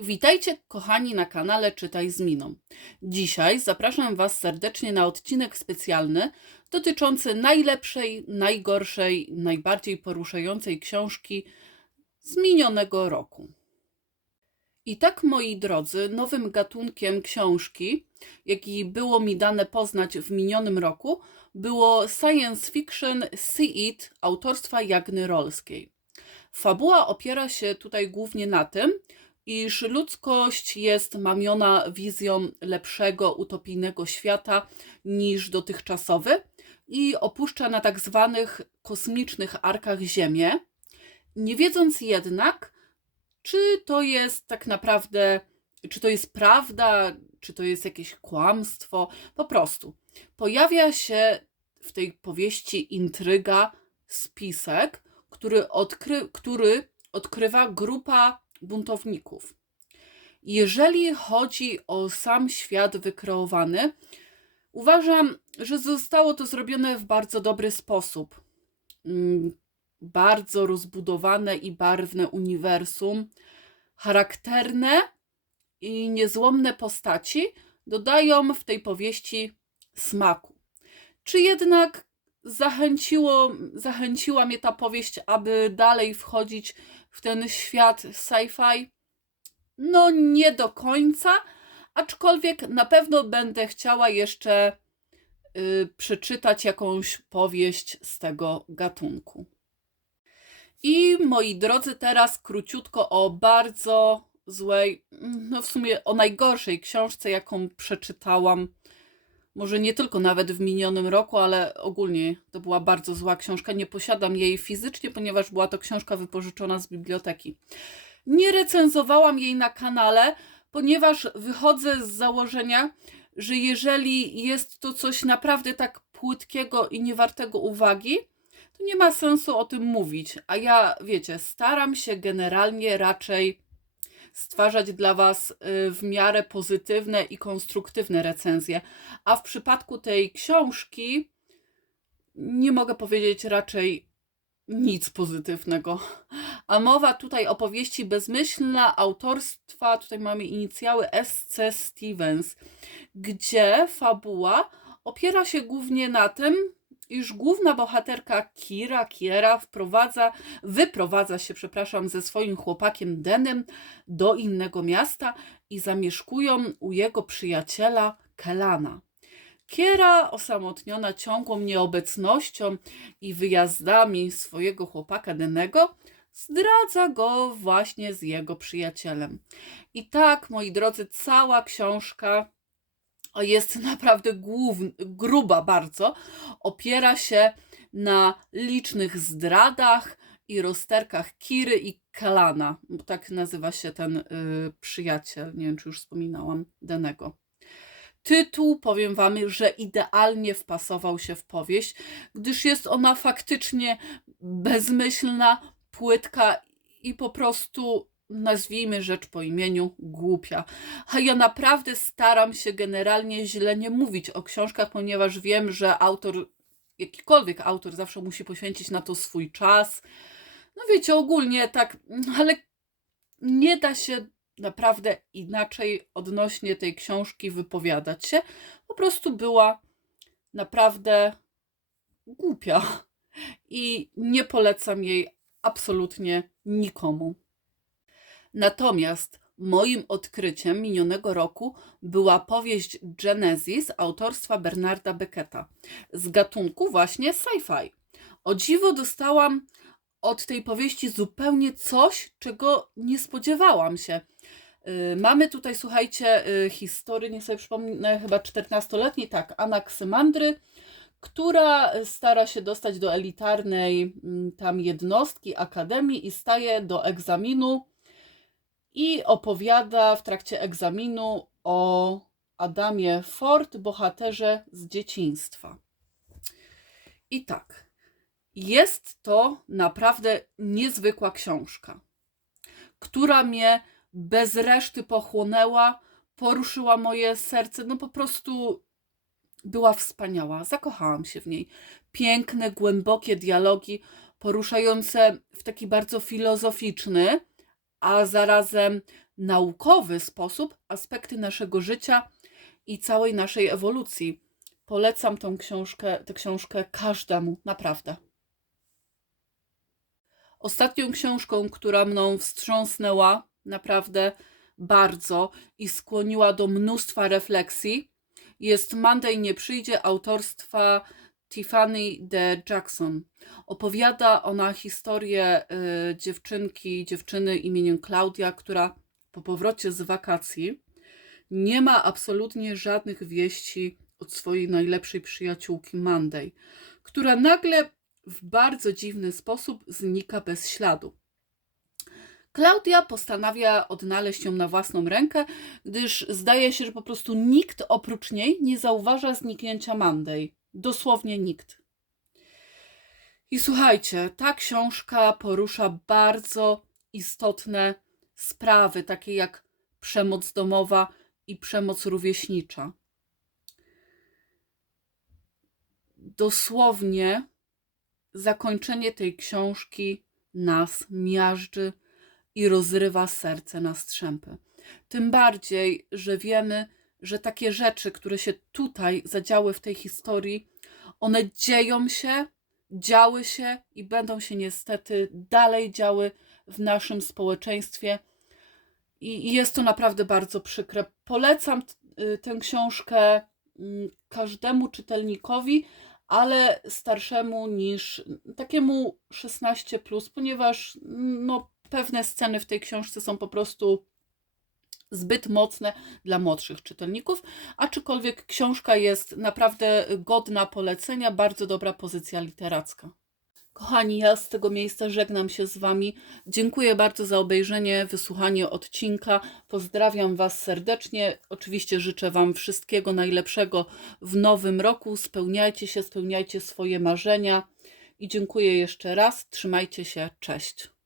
Witajcie, kochani, na kanale Czytaj z Miną. Dzisiaj zapraszam Was serdecznie na odcinek specjalny dotyczący najlepszej, najgorszej, najbardziej poruszającej książki z minionego roku. I tak, moi drodzy, nowym gatunkiem książki, jaki było mi dane poznać w minionym roku, było science fiction See It autorstwa Jagny Rolskiej. Fabuła opiera się tutaj głównie na tym, iż ludzkość jest mamiona wizją lepszego, utopijnego świata niż dotychczasowy i opuszcza na tak zwanych kosmicznych arkach Ziemię, nie wiedząc jednak, czy to jest tak naprawdę, czy to jest prawda, czy to jest jakieś kłamstwo. Po prostu pojawia się w tej powieści intryga, spisek, który, odkry, który odkrywa grupa buntowników. Jeżeli chodzi o sam świat wykreowany, uważam, że zostało to zrobione w bardzo dobry sposób. Mm, Bardzo rozbudowane i barwne uniwersum, charakterne i niezłomne postaci dodają w tej powieści smaku. Czy jednak zachęciło, zachęciła mnie ta powieść, aby dalej wchodzić w ten świat sci-fi? No, nie do końca, aczkolwiek na pewno będę chciała jeszcze y, przeczytać jakąś powieść z tego gatunku. I moi drodzy, teraz króciutko o bardzo złej, no w sumie o najgorszej książce, jaką przeczytałam. Może nie tylko nawet w minionym roku, ale ogólnie to była bardzo zła książka. Nie posiadam jej fizycznie, ponieważ była to książka wypożyczona z biblioteki. Nie recenzowałam jej na kanale, ponieważ wychodzę z założenia, że jeżeli jest to coś naprawdę tak płytkiego i niewartego uwagi, to nie ma sensu o tym mówić. A ja, wiecie, staram się generalnie raczej stwarzać dla Was y, w miarę pozytywne i konstruktywne recenzje. A w przypadku tej książki nie mogę powiedzieć raczej nic pozytywnego. A mowa tutaj o powieści Bezmyślna autorstwa, tutaj mamy inicjały S.C. Stevens, gdzie fabuła opiera się głównie na tym, iż główna bohaterka Kira, Kiera wprowadza, wyprowadza się, przepraszam, ze swoim chłopakiem Denem do innego miasta i zamieszkują u jego przyjaciela Kelana. Kiera, osamotniona ciągłą nieobecnością i wyjazdami swojego chłopaka Denego, zdradza go właśnie z jego przyjacielem. I tak, moi drodzy, cała książka jest naprawdę główn, gruba bardzo. Opiera się na licznych zdradach i rozterkach Kiry i Kalana. Tak nazywa się ten y, przyjaciel. Nie wiem, czy już wspominałam, Denego. Tytuł, powiem Wam, że idealnie wpasował się w powieść, gdyż jest ona faktycznie bezmyślna, płytka i po prostu nazwijmy rzecz po imieniu głupia. A ja naprawdę staram się generalnie źle nie mówić o książkach, ponieważ wiem, że autor, jakikolwiek autor zawsze musi poświęcić na to swój czas. No wiecie, ogólnie tak, ale nie da się naprawdę inaczej odnośnie tej książki wypowiadać się. Po prostu była naprawdę głupia i nie polecam jej absolutnie nikomu. Natomiast moim odkryciem minionego roku była powieść Genesis autorstwa Bernarda Becketa z gatunku właśnie sci-fi. O dziwo dostałam od tej powieści zupełnie coś, czego nie spodziewałam się. Yy, Mamy tutaj, słuchajcie, yy, historię, nie sobie przypomnę, chyba 14-letniej, tak, Anaksymandry, która stara się dostać do elitarnej mm, tam jednostki, akademii i staje do egzaminu i opowiada w trakcie egzaminu o Adamie Ford, bohaterze z dzieciństwa. I tak, jest to naprawdę niezwykła książka, która mnie bez reszty pochłonęła, poruszyła moje serce, no po prostu była wspaniała. Zakochałam się w niej. Piękne, głębokie dialogi, poruszające w taki bardzo filozoficzny, a zarazem naukowy sposób aspekty naszego życia i całej naszej ewolucji. Polecam tą książkę, tę książkę każdemu, naprawdę. Ostatnią książką, która mną wstrząsnęła naprawdę bardzo i skłoniła do mnóstwa refleksji, jest Monday nie przyjdzie autorstwa Tiffany de Jackson. Opowiada ona historię y, dziewczynki, dziewczyny imieniem Klaudia, która po powrocie z wakacji nie ma absolutnie żadnych wieści od swojej najlepszej przyjaciółki Monday, która nagle w bardzo dziwny sposób znika bez śladu. Klaudia postanawia odnaleźć ją na własną rękę, gdyż zdaje się, że po prostu nikt oprócz niej nie zauważa zniknięcia Monday. Dosłownie nikt. I słuchajcie, ta książka porusza bardzo istotne sprawy, takie jak przemoc domowa i przemoc rówieśnicza. Dosłownie zakończenie tej książki nas miażdży i rozrywa serce na strzępy. Tym bardziej, że wiemy, że takie rzeczy, które się tutaj zadziały w tej historii, one dzieją się, działy się i będą się niestety dalej działy w naszym społeczeństwie. I jest to naprawdę bardzo przykre. Polecam y, tę książkę mm, każdemu czytelnikowi, ale starszemu niż takiemu 16, ponieważ no, pewne sceny w tej książce są po prostu zbyt mocne dla młodszych czytelników, aczkolwiek książka jest naprawdę godna polecenia, bardzo dobra pozycja literacka. Kochani, ja z tego miejsca żegnam się z Wami. Dziękuję bardzo za obejrzenie, wysłuchanie odcinka. Pozdrawiam Was serdecznie. Oczywiście życzę Wam wszystkiego najlepszego w nowym roku. Spełniajcie się, spełniajcie swoje marzenia. I dziękuję jeszcze raz. Trzymajcie się. Cześć.